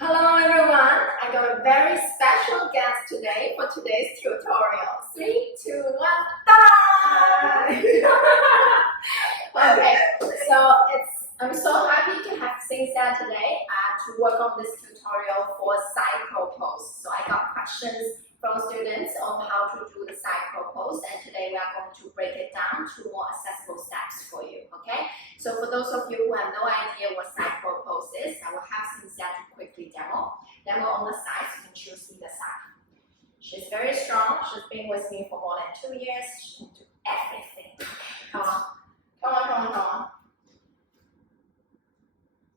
Hello everyone, I got a very special guest today for today's tutorial. 3, 2, 1, bye! Okay, so I'm so happy to have Cynthia today to work on this tutorial for cycle pose. So I got questions from students on how to do the cycle pose, and today we are going to break it down to more accessible steps for you, okay? So for those of you who have no idea what cycle pose is, I will have Cynthia to quickly demo on the side, so you can choose either side. She's very strong, she's been with me for more than 2 years, she can do everything. Come on.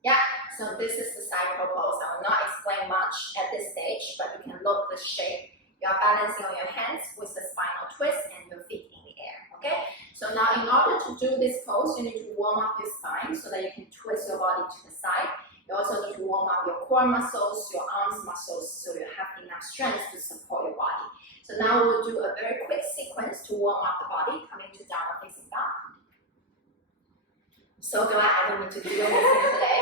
Yeah, so this is the cycle pose. I will not explain much at this stage, but you can look the shape. You are balancing on your hands with the spinal twist and your feet in the air, okay? So now in order to do this pose, you need to warm up your spine so that you can twist your body to the side. You also need to warm up your core muscles, your arms muscles, so you have enough strength to support your body. So now we'll do a very quick sequence to warm up the body, coming to downward facing dog. So glad I don't need to do anything today.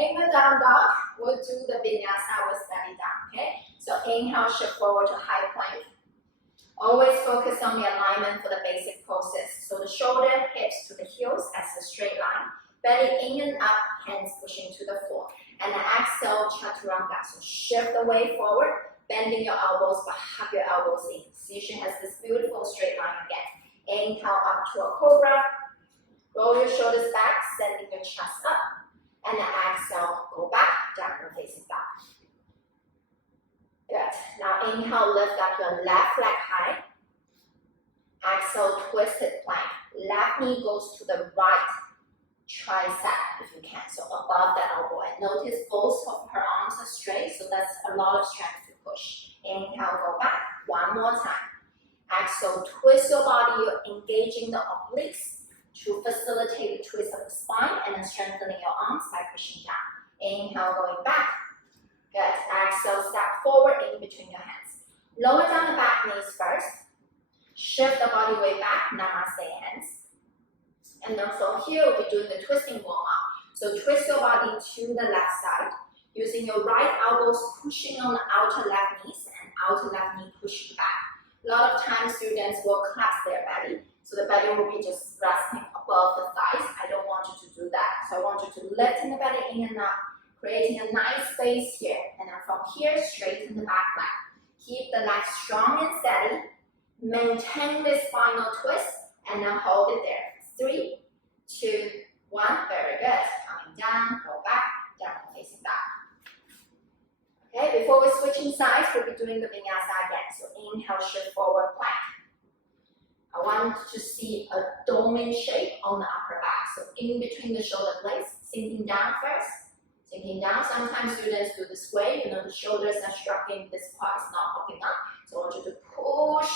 In the down dog, we'll do the vinyasa with belly down, okay? So inhale, shift forward to high plank. Always focus on the alignment for the basic poses. So the shoulder, hips to the heels as a straight line. Belly in and up, hands pushing to the floor. And then exhale, chaturanga. So shift the weight forward, bending your elbows, but hug your elbows in. See, she has this beautiful straight line again. Inhale up to a cobra. Roll your shoulders back, sending your chest up. And then exhale, go back, downward facing dog. Good. Now inhale, lift up your left leg high. Exhale, twisted plank. Left knee goes to the right tricep if you can, so above the elbow. And notice both of her arms are straight, so that's a lot of strength to push. Inhale, go back. One more time. Exhale, twist your body. You're engaging the obliques to facilitate the twist of the spine and then strengthening your arms by pushing down. Inhale, going back. Good. Exhale, step forward in between your hands. Lower down the back knees first. Shift the body weight back, namaste hands. And then from here, we'll be doing the twisting warm-up. So twist your body to the left side, using your right elbows pushing on the outer left knees and outer left knee pushing back. A lot of times, students will clasp their belly. So the belly will be just resting above the thighs. I don't want you to do that. So I want you to lifting the belly in and up, creating a nice space here. And then from here, straighten the back leg. Keep the leg strong and steady. Maintain this final twist and then hold it there. 3, 2, 1. Very good. Coming down, go back, downward facing dog. Okay, before we switching sides, we'll be doing the vinyasa again. So inhale, shift forward plank. I want to see a doming shape on the upper back. So in between the shoulder blades, sinking down first. Sinking down. Sometimes students do this way. You know, the shoulders are shrugging. This part is not popping up. So I want you to push.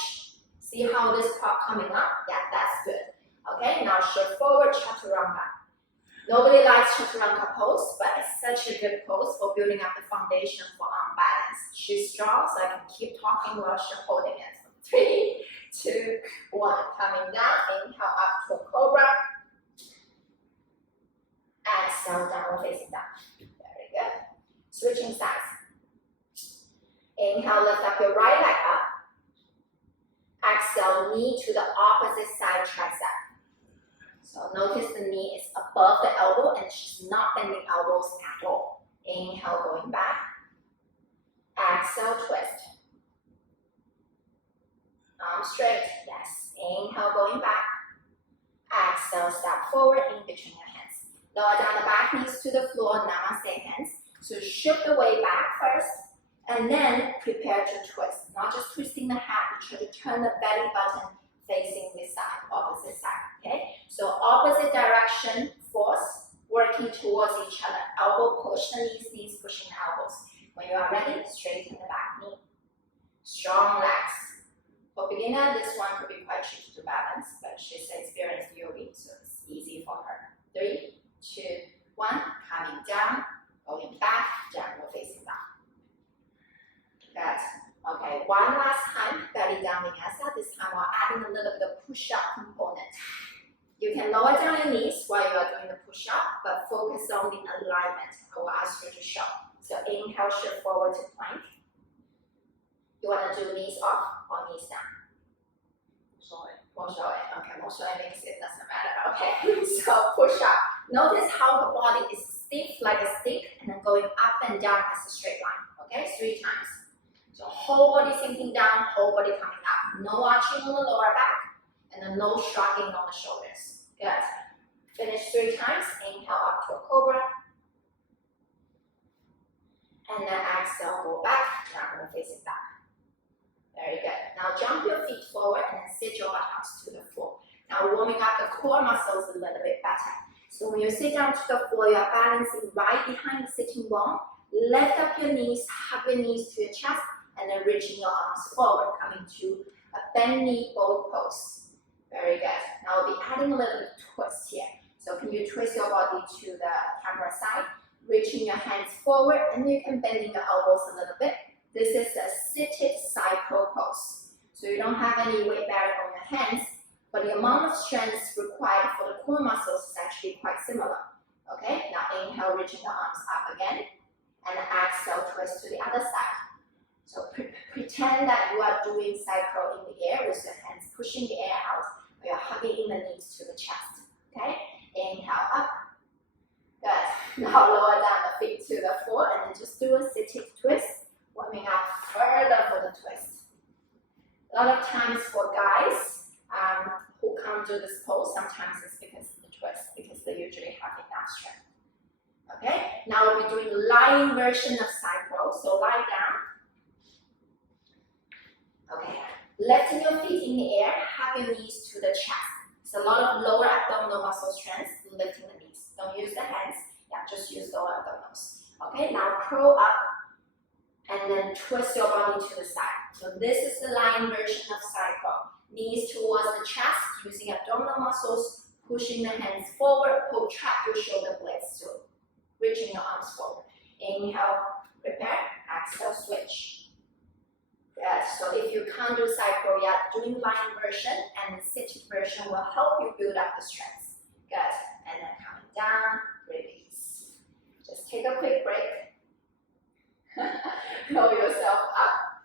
See how this part coming up? Yeah, that's good. Okay, now shift forward, chaturanga. Nobody likes chaturanga pose, but it's such a good pose for building up the foundation for arm balance. She's strong, so I can keep talking while she's holding it. 3, 2, 1. Coming down, inhale up to a cobra. Exhale, downward facing dog. Very good. Switching sides. Inhale, lift up your right leg up. Exhale, knee to the opposite side tricep. So notice the knee is above the elbow and she's not bending elbows at all. Inhale, going back. Exhale, twist. Arm straight, yes. Inhale, going back. Exhale, step forward in between your hands. Lower down the back knees to the floor, namaste hands. So shift the weight back first, and then prepare to twist. Not just twisting the head, but try to turn the belly button facing this side, opposite side, okay? So opposite direction, force, working towards each other. Elbow push the knees, knees pushing the elbows. When you are ready, straighten the back knee. Strong legs. For beginner, this one could be quite tricky to balance, but she's an experienced yogi, so it's easy for her. 3, 2, 1, coming down, going back, downward facing dog. Good. Okay, one last time, belly down vinyasa. This time we're adding a little bit of push-up component. You can lower down your knees while you are doing the push-up, but focus on the alignment. I will ask you to show. So inhale, shift forward to plank. You want to do knees up or knees down? More show it. Okay, more show it means it doesn't matter. Okay, so push up. Notice how the body is stiff like a stick and then going up and down as a straight line. Okay, 3 times. So whole body sinking down, whole body coming up. No arching on the lower back and then no shrugging on the shoulders. Good. Finish 3 times. Inhale up to a cobra. And then exhale, go back. Now I'm going to face it back. Very good. Now jump your feet forward and then sit your buttocks to the floor. Now warming up the core muscles a little bit better. So when you sit down to the floor, you are balancing right behind the sitting bone. Lift up your knees, hug your knees to your chest, and then reaching your arms forward, coming to a bend knee boat pose. Very good. Now we'll be adding a little bit of twist here. So can you twist your body to the camera side, reaching your hands forward, and you can bend your elbows a little bit. This is a seated side crow pose. So you don't have any weight bearing on your hands, but the amount of strength required for the core muscles is actually quite similar. Okay, now inhale, reaching the arms up again, and exhale, twist to the other side. So pretend that you are doing side crow in the air with your hands pushing the air out, or you're hugging in the knees to the chest. Okay, inhale up. Good. Now lower down the feet to the floor, and then just do a seated twist. Warming up further for the twist. A lot of times for guys who can't do this pose, sometimes it's because of the twist, because they usually have enough strength. Okay, now we'll be doing lying version of side crow. So lie down. Okay, lifting your feet in the air, hug your knees to the chest. It's a lot of lower abdominal muscle strength, lifting the knees. Don't use the hands, yeah, just use lower abdominals. Okay, now curl up. And then twist your body to the side. So this is the lying version of side crow. Knees towards the chest, using abdominal muscles, pushing the hands forward, pull trap your shoulder blades too. Reaching your arms forward. Inhale, prepare, exhale, switch. Good. So if you can't do side crow yet, doing lying version and the seated version will help you build up the strength. Good. And then coming down, release. Just take a quick break. Roll yourself up.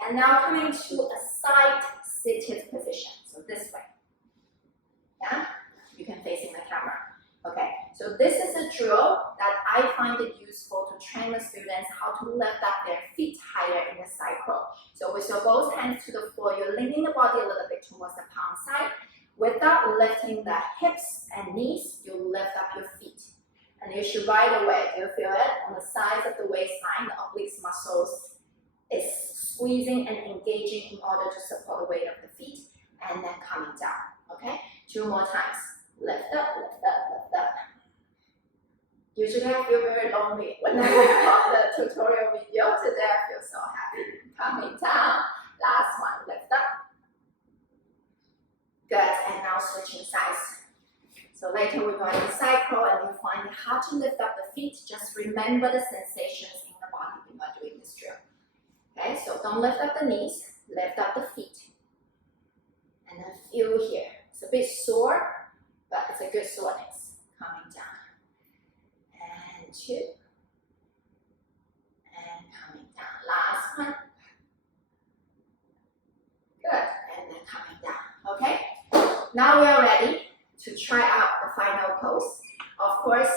And now coming to a side seated position. So this way. Yeah? You can face in the camera. Okay, so this is a drill that I find it useful to train the students how to lift up their feet higher in the side crow. So with your both hands to the floor, you're leaning the body a little bit towards the palm side. Without lifting the hips and knees, you lift up your feet. And you should right away, do you feel it? On the sides of the waistline, the obliques muscles is squeezing and engaging in order to support the weight of the feet, and then coming down, okay? 2 more times. Lift up, lift up, lift up. Usually I feel very lonely when I record the tutorial video. Today I feel so happy. Coming down. Last one, lift up. Good, and now switching sides. So later we're going to side crow and you'll find how to lift up the feet. Just remember the sensations in the body when you're doing this drill. Okay, so don't lift up the knees, lift up the feet. And then feel here. It's a bit sore, but it's a good soreness. Coming down. And 2. And coming down. Last one. Good. And then coming down. Okay? Now we are ready to try out the final pose. Of course,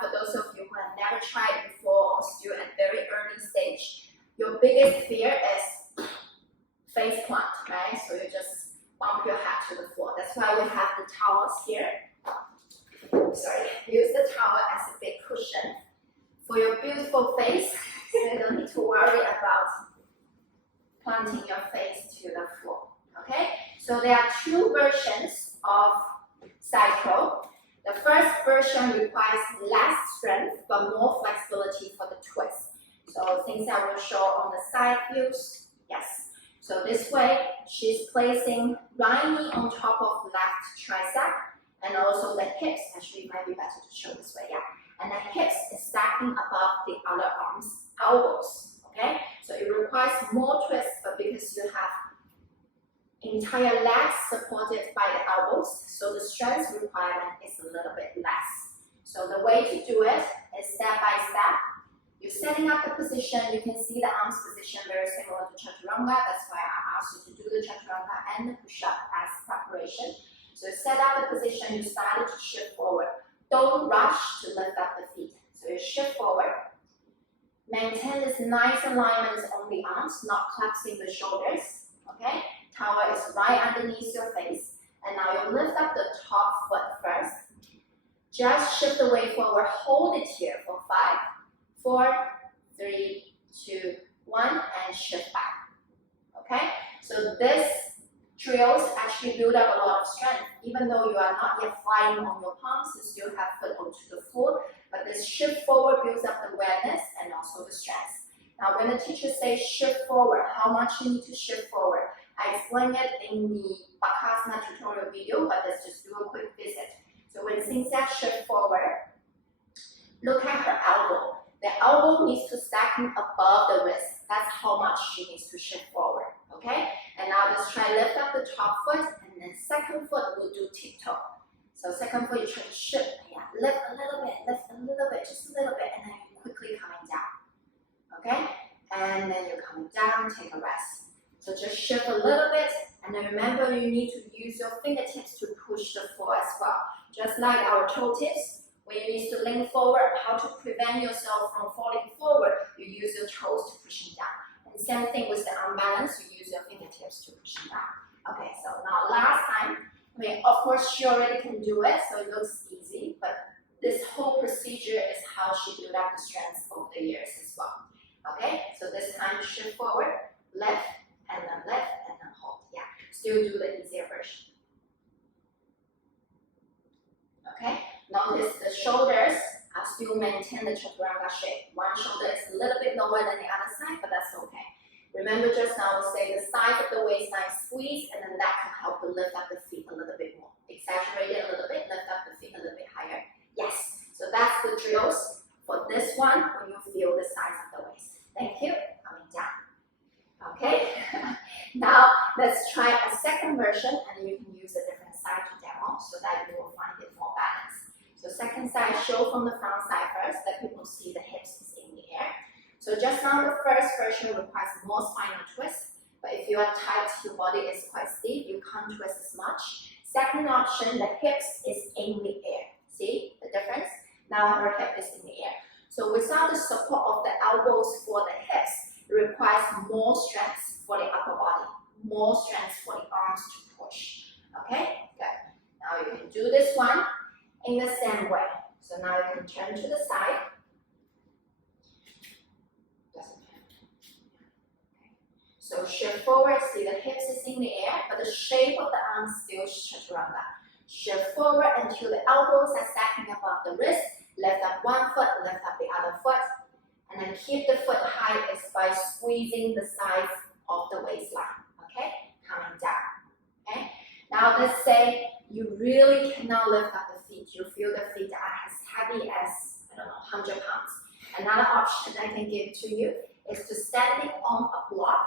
for those of you who have never tried before or still at very early stage, your biggest fear is face plant, right? So you just bump your head to the floor. That's why we have the towels here. Sorry, use the towel as a big cushion for your beautiful face, so you don't need to worry about planting your face to the floor. Okay? So there are 2 versions of side crow. The first version requires less strength but more flexibility for the twist. So things I will show on the side views. Yes. So this way, she's placing right knee on top of left tricep, and also the hips. Actually, it might be better to show this way. Yeah. And the hips is stacking above the other arm's elbows. Okay. So it requires more twist, but because you have entire legs supported by the elbows, so the strength requirement is a little bit less. So the way to do it is step by step. You setting up the position, you can see the arms position very similar to chaturanga. That's why I asked you to do the chaturanga and the push-up as preparation. So set up the position, you started to shift forward. Don't rush to lift up the feet. So you shift forward. Maintain this nice alignment on the arms, not collapsing the shoulders. Okay? Tower is right underneath your face. And now you lift up the top foot first. Just shift the weight forward. Hold it here for 5, 4, 3, 2, 1, and shift back. Okay? So this drills actually build up a lot of strength. Even though you are not yet flying on your palms, you still have foot onto the floor. But this shift forward builds up the awareness and also the strength. Now when the teacher says shift forward, how much you need to shift forward? I explained it in the Bakasana tutorial video, but let's just do a quick visit. So when Xingxia shift forward, look at her elbow. The elbow needs to stack above the wrist. That's how much she needs to shift forward. Okay? And now let's try lift up the top foot, and then second foot we'll do tiptoe. So second foot you try to shift, lift a little bit, just a little bit, and then you're quickly coming down. Okay? And then you're coming down, take a rest. So just shift a little bit, and then remember you need to use your fingertips to push the floor as well. Just like our toe tips, when you need to lean forward, how to prevent yourself from falling forward, you use your toes to push down. And same thing with the unbalance, you use your fingertips to push down. Okay, so now last time, of course she already can do it, so it looks easy, but this whole procedure is how she built up the strength over the years as well. Okay, so this time shift forward, left, and then hold. Yeah, still do the easier version. Okay, notice the shoulders are still maintain the chaturanga shape. One shoulder is a little bit lower than the other side, but that's okay. Remember just now we say the size of the waistline squeeze, and then that can help to lift up the feet a little bit more. Exaggerate it a little bit, lift up the feet a little bit higher. Yes, so that's the drills for this one when you feel the size of the waist. Thank you. Coming down. Okay, now let's try a second version, and you can use a different side to demo so that you will find it more balanced. So second side, show from the front side first, let people see the hips is in the air. So just now the first version requires more spinal twist, but if you are tight, your body is quite stiff, you can't twist as much. Second option, the hips is in the air. See the difference? Now her hip is in the air. So without the support of the elbows for the hips, it requires more strength for the upper body, more strength for the arms to push. Okay, good. Now you can do this one in the same way. So now you can turn to the side. So shift forward, see the hips is in the air, but the shape of the arms still chaturanga. Shift forward until the elbows are stacking above the wrist. Lift up one foot, lift up the other foot. And then keep the foot high is by squeezing the sides of the waistline. Okay, coming down. Okay, now let's say you really cannot lift up the feet. You feel the feet are as heavy as, 100 pounds. Another option I can give to you is to standing on a block.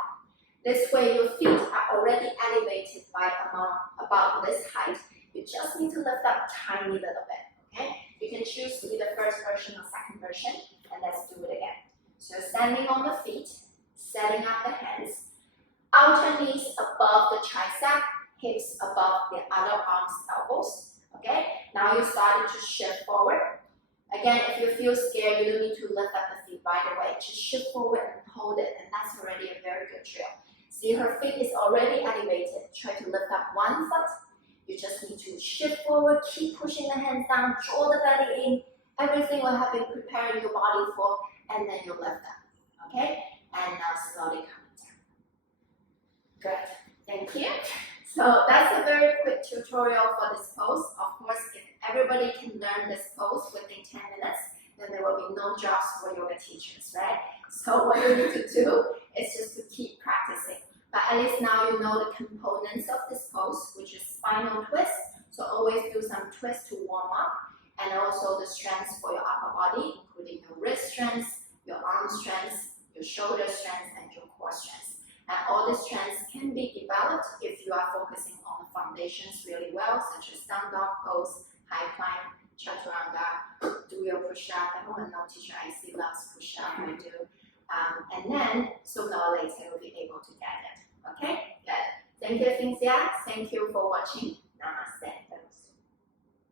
This way your feet are already elevated by about this height. You just need to lift up tiny little bit. Okay, you can choose to be the first version or second version. And let's do it again. So standing on the feet, setting up the hands, outer knees above the tricep, hips above the other arms, elbows. Okay, now you started to shift forward. Again, if you feel scared, you don't need to lift up the feet right away. Just shift forward and hold it, and that's already a very good drill. See, her feet is already elevated. Try to lift up one foot. You just need to shift forward, keep pushing the hands down, draw the belly in. Everything will have been preparing your body for, and then you lift up. Okay? And now slowly coming down. Good. Thank you. So that's a very quick tutorial for this pose. Of course, if everybody can learn this pose within 10 minutes, then there will be no jobs for yoga teachers, right? So what you need to do is just to keep practicing. But at least now you know the components of this pose, which is spinal twist. So always do some twist to warm up. And also the strength for your upper body, including your wrist strength, your arm strength, your shoulder strength, and your core strength. And all these strengths can be developed if you are focusing on the foundations really well, such as down dog pose, high plank, chaturanga, do your push-up. Everyone knows teacher IC loves push-up. shelf might do. And then sooner or later you'll be able to get it. Okay, good. Thank you, Cynthia. Thank you for watching.